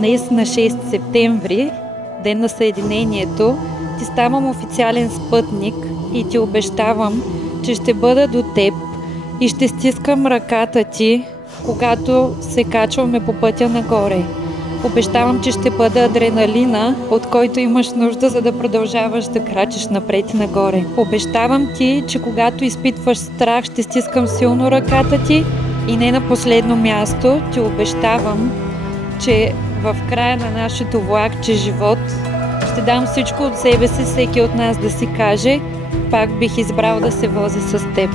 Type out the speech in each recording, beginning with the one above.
Днес на 6 септември, ден на Съединението, ти ставам официален спътник и ти обещавам, че ще бъда до теб и ще стискам ръката ти, когато се качваме по пътя нагоре. Обещавам, че ще бъда адреналина, от който имаш нужда, за да продължаваш да крачиш напред и нагоре. Обещавам ти, че когато изпитваш страх, ще стискам силно ръката ти и не на последно място ти обещавам, че в края на нашето влакче живот ще дам всичко от себе си, всеки от нас да си каже: пак бих избрал да се возя с теб.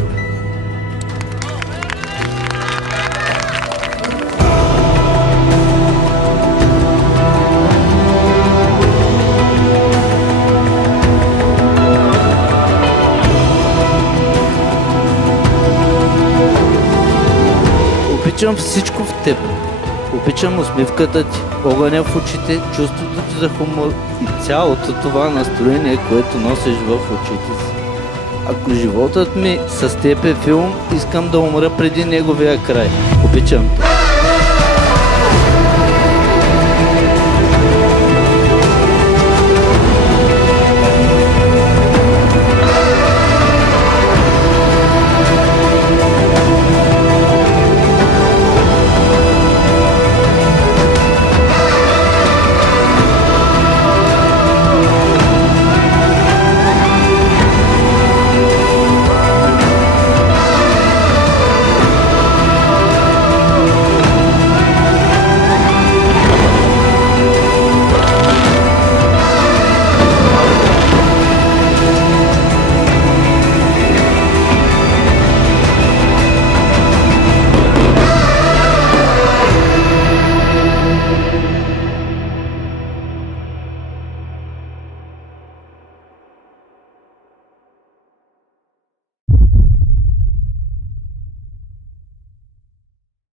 Обичам всичко в теб. Обичам усмивката ти, огъня в очите, чувството ти за хумор и цялото това настроение, което носиш в очите си. Ако животът ми с теб е филм, искам да умра преди неговия край. Обичам те.